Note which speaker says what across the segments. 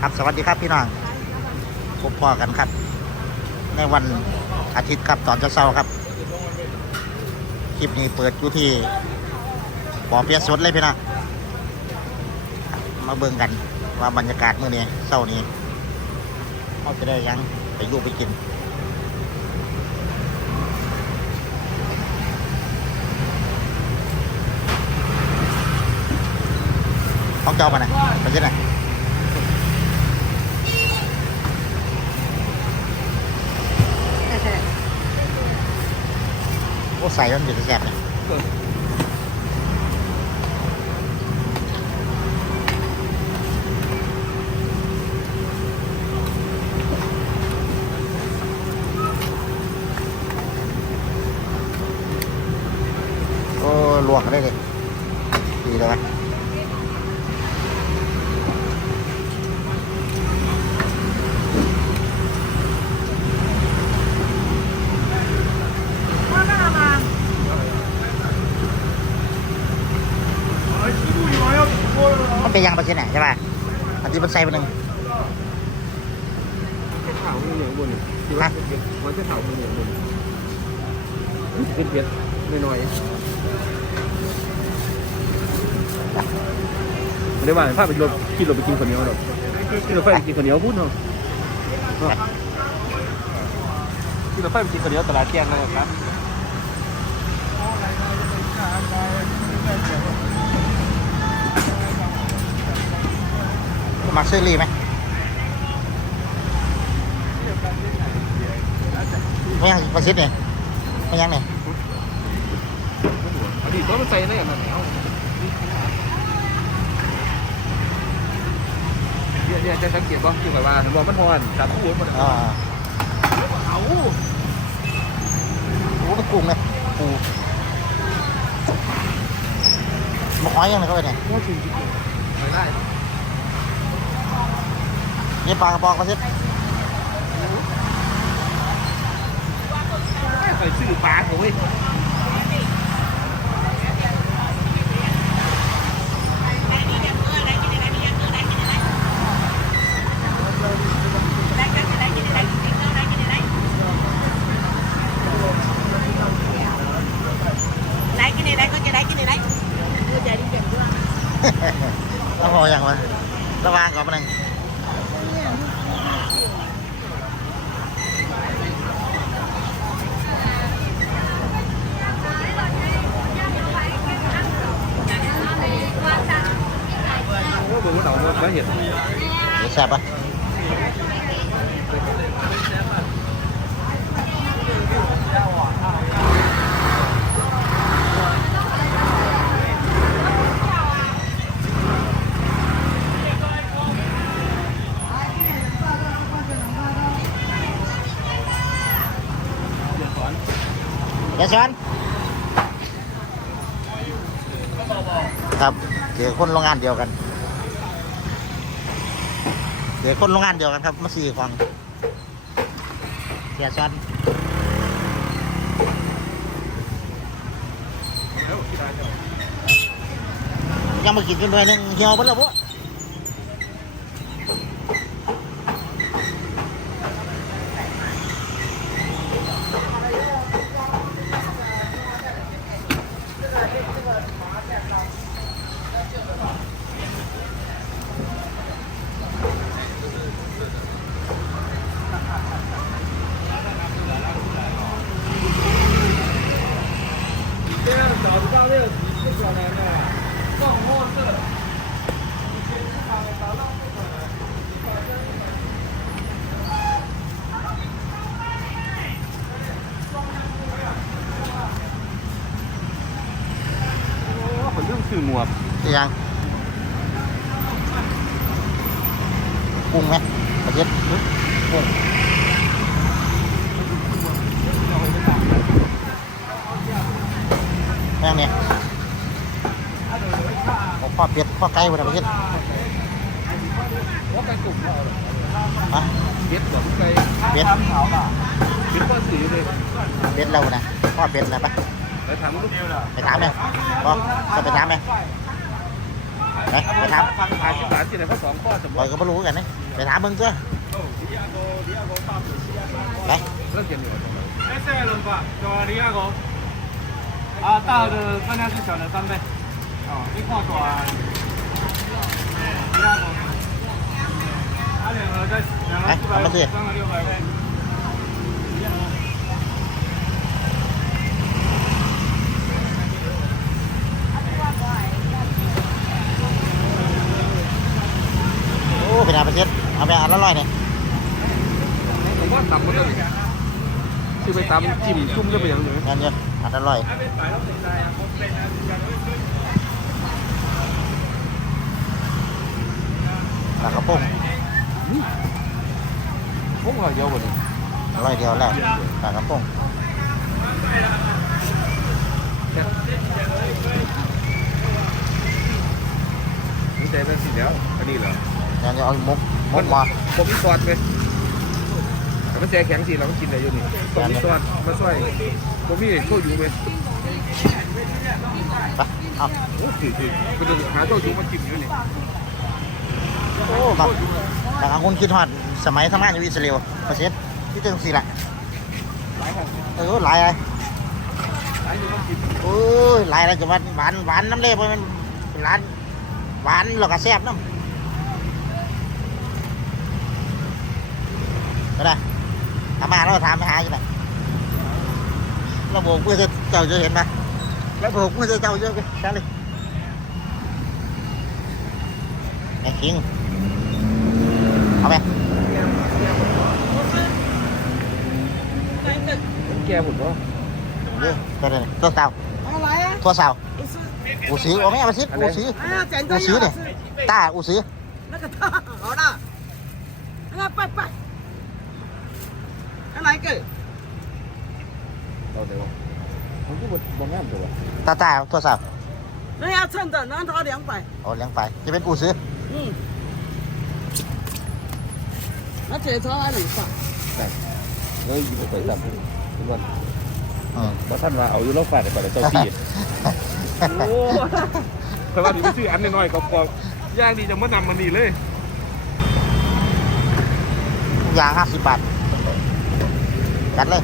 Speaker 1: ครับสวัสดีครับพี่น้องพบพ่อกันครับ ในวันอาทิตย์ครับตอนเช้าๆครับ คลิปนี้เปิดอยู่ที่บ่อเปียสดเลยพี่น้องมาเบิ่งกันว่าบรรยากาศเมื่อนี้เช้านี้เขาจะได้ยังไปยู่ไปกินของเจ้ามาไหนไปที่ไหน ใส่มันอยู่แซ่บเลยโอ้ลวกกันได้เลยดีเลยไหม มันเป็น ยางประเทศไหนใช่ป่ะอันที่มันใส่ไปหนึ่ง
Speaker 2: แค่เถาเหนียวบนคือว่าเป็นเผ็ดมันแค่เถาเหนียวบนเป็นเผ็ดไม่น้อยไม่ได้ว่าถ้าไปรถขี่รถไปกินคนเหนียวหรอกขี่รถไฟไปกินคนเหนียวพูดเนาะขี่รถไฟไปกินคนเหนียวตลาดแจ้งเลยครับ
Speaker 1: มักซื้อรีไหมไม่ยังประสิทธิ์เนี่ยไม่ยังเนี่ย
Speaker 2: อดีตก็มันใส่ได้อย่างนั้นแล้วเนี่ยเนี่ยจะสังเกตว่าคือแบบว่าบอกมันหอนจับคู่มัน
Speaker 1: อ่า
Speaker 2: เอา
Speaker 1: โอ้เป็นกุ้งเลยปูมาอ้อยยังไงเข้าไปเนี่ย
Speaker 2: ว่าจริงจริงไม่ได้
Speaker 1: นี่ปลากระป๋องประสิทธิ์
Speaker 2: ใส่ชื่อปลาเขาเว้ย
Speaker 1: แล้วพออย่างวะระวางก่อนมาหนึ่ง
Speaker 2: โอ้โหมัน เอามาเห็น
Speaker 1: เดี๋ยวแซ่บปะเดี๋ยวสอนครับเดี๋ยวคนโรงงานเดียวกัน เดี๋ยวคนโรงงานเดียวกันครับมาสี่ของเสียชันยังมากินกันด้วยนึงเหี่ยวไปแล้วพวก
Speaker 2: คนเรื่ องสื่อหมวก
Speaker 1: ที่ยังกุ้งไหมประเทศกุ้งแม่งเนี่ยเอาข้อเป็ดข้อไก่วันประเทศ
Speaker 2: ว่าการกลุ่มเขา
Speaker 1: ฮะ
Speaker 2: เบ็ดแบบไก่
Speaker 1: เป็ด
Speaker 2: เบ็ดก็สีเลย
Speaker 1: เป็ดเรานะข้อเป็ดนะปะ
Speaker 2: mày tám đây. Con con mày tám đây. Đấy mày tám rồi có bắt lúa
Speaker 3: cả đấy mày tám bưng cơ đấy. À, 大的分量是小的三倍，哦，一块多啊，一两个，啊，两个在两个四百，三个六百。
Speaker 1: เทศเอาไปอันละร้อยเนี่ย
Speaker 2: ผมว่าตำมันก็คือไปตำจิ้มจุ่มก็เป็นอย่างอื่น
Speaker 1: เงินเยอะอันละร้อยปลากระพง
Speaker 2: ผมก็เยอะกว่านี้
Speaker 1: ร้อยเดียวแล้วปลากระพง
Speaker 2: นี่แต่เป็นสีแล้วอันนี้เหรอ
Speaker 1: เงินจะเอามุกมุกมา
Speaker 2: ผมมีซอสไหมแต่มันแช่แข็งสิเราก็กินได้อยู่นี่ผมมีซอสมาช่วยผมมีโชยุไหม
Speaker 1: ไปเอา
Speaker 2: โอ้ถือถือไปดูหาโชยุมาจิ้มอยู่นี่
Speaker 1: โอ้มาบางคนคิดฮอดสมัยทำงานอยู่อิสราเอลประเทศที่ตึงสี่ละเออหลายเลย
Speaker 2: หลายอยู่มาจิ้ม
Speaker 1: โอ้ยหลายอะไรจะหวานหวานหวานน้ำเล่เพราะมันเป็นร้านหวานแล้วก็แซ่บน้ำ มาถามไปหาอยู่ไหนเราบอกว่าจะเจ้าจะเห็นไหมแล้วบอกว่าจะเจ้าเยอะไปช้าเลยไอ้คิงเอาไป
Speaker 2: แกบุญบ่เนี่
Speaker 1: ยก็ได้ตัวสาวตัวสาวอูซื้อเอาไหมมาซิอู
Speaker 4: ซื้อ
Speaker 1: อูซื้อเนี่ยตาอูซื้อ
Speaker 4: แล้วก็ต่อ
Speaker 2: เอาละแล้วไปไป บดบงงามตัว
Speaker 1: ตาตาตัวสาว
Speaker 4: 人家称的，人头两百，
Speaker 1: โอ้เลี้ยงไปจะเป็นอูซื้อ
Speaker 4: 嗯，那铁头还没上，
Speaker 2: เฮ้ยไปสั่งทุกวัน
Speaker 1: อืม
Speaker 2: บ่ท่านว่าเอาอยู่รอบฝาดไปเจ้าพี่โอ้แต่ว่าดีไปซื้ออันน้อยๆกรอบๆย่างดีจะมานำมันนี่เลย
Speaker 1: ทุกอย่างห้าสิบบาทจัดเลย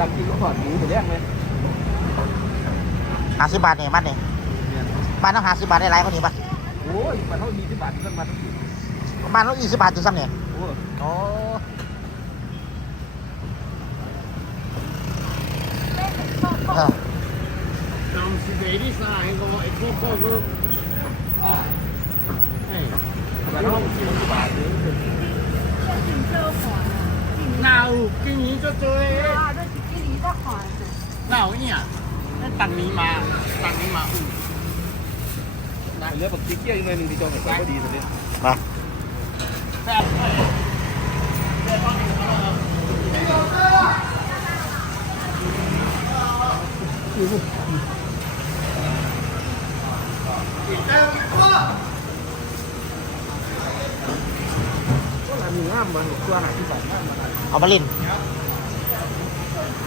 Speaker 2: ตำกินก็ถอดหมูไปเรียกเลย
Speaker 1: ห้าสิบบาทเนี่ยมัดนี่ยบ้านต้องหาสิบบาทได้ไรายคนนี้ปะ
Speaker 2: โอ้ยบ้านเขายี่สิบบาทเพิ่งมาตั้งกี่
Speaker 1: บ้านเขายี่สิบบาทจนซ้ำเนี่ย
Speaker 2: โอ้
Speaker 1: เออ
Speaker 3: Som sin baby sang går et kort på gå. Nào,
Speaker 2: cái nhí cho tôi. ้าเนี่ย
Speaker 5: ได้ตัน
Speaker 3: นี้มา ตันนี้มาอู้นะ
Speaker 2: เหลือบักติ๊กเกียอีกหน่อยหนึ่งที่จองก็รณ์ดีสุดเลย
Speaker 1: มา
Speaker 2: แซ่บเลยเดี๋ยวตอนนี้เราอีกแล้วอีกแล้ว
Speaker 1: เอาบาลิน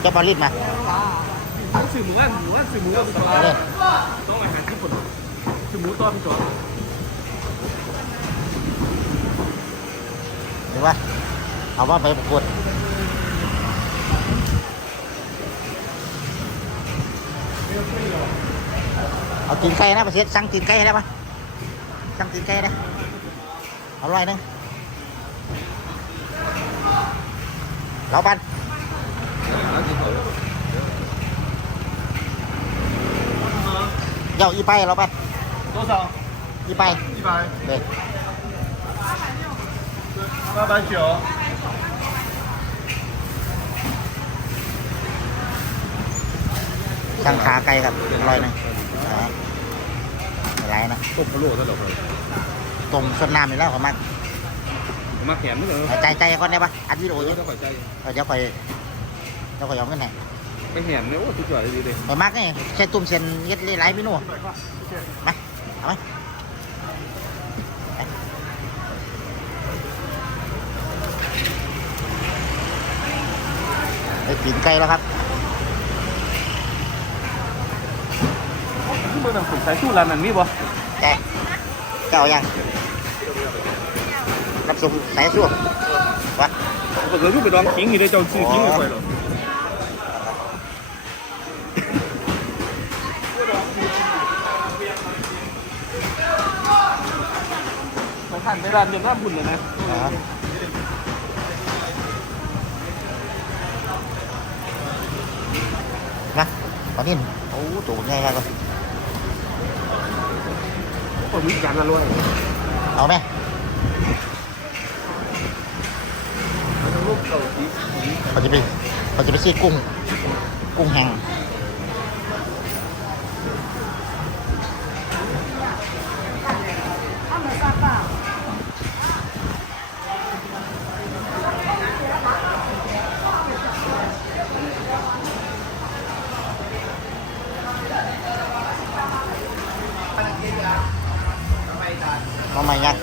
Speaker 1: จะบาลินมา
Speaker 2: สื่อหมูอะหมูอะสื่อหมูอะเป็นตัว
Speaker 1: เอาเลย
Speaker 2: ต้องอาหารญี่ปุ่นสื่อหมูตัวเป็นตัว
Speaker 1: หรือว่าเอาว่าไปประกวดเอาตีนไก่นะประเทศสั่งตีนไก่ได้ปะสั่งตีนไก่ได้เอาร้อยหนึงเราปัน เดี๋ยวอีไปเราปัน
Speaker 3: 多少？
Speaker 1: อีไป
Speaker 3: 一百，
Speaker 1: เด็ก
Speaker 3: 八百九。
Speaker 1: สั่งขาไก่กับร้อยหนึงอ่าไม่ไรนะ
Speaker 2: ต้มพะโล้ตลอดเลย
Speaker 1: ต้มสดน้ำอยู่แล้วขอมาก
Speaker 2: มาแขนนี่เหรอ
Speaker 1: ใจใจก่อนได้ปะอัดวิดีโออยู่
Speaker 2: ต้องปล่อยใจ
Speaker 1: เออเดี๋ยวคอยเดี๋ยวคอยยอมกันไห น
Speaker 2: ไม่แหนเนี่ยโอ้สุดยอดเลยดิ
Speaker 1: คอยมากนี่ใช้ตุ่มเส้นเย็ดหลายเมนูมาเอาไหมไปไปกินไก่แล้วครับ
Speaker 2: เบ
Speaker 3: ตัวน้ำสุกใส่ชูร้านนั้นมีบ่
Speaker 1: แกเจ้ายังรับส่งสายสู้วะ
Speaker 2: เปิดรูปไปดองขิงนี่ได้เจ้าซื้อขิงไม่ค่อยหรอ กไปขันไปร้านเดียวหน้าบุญเลยนะ
Speaker 1: อ๋อนะตอนนี้โอ้ตัวใหญ่แล้วก็
Speaker 2: ผมมีการละร้อย
Speaker 1: เอาไหม
Speaker 2: รูปเก่าสี
Speaker 1: เขาจะไปเขาจะไปซื้อกุ้ง กุ้งแห้ง มาใหม่ยัง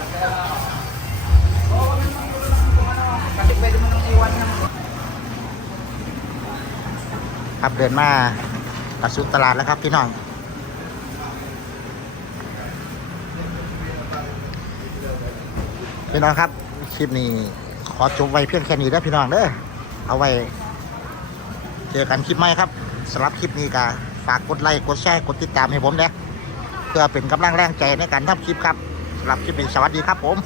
Speaker 1: ครับเดินมาตัดสุดตลาดแล้วครับพี่น้องพี่น้องครับคลิปนี้ขอจบไว้เพียงแค่นี้แล้วพี่น้องเด้อเอาไว้เจอกันคลิปใหม่ครับสำหรับคลิปนี้ก็ฝากกดไลค์กดแชร์กดติดตามให้ผมนะเพื่อเป็นกำลังแรงใจในการทำคลิปครับ รับคลิปนี้สวัสดีครับผม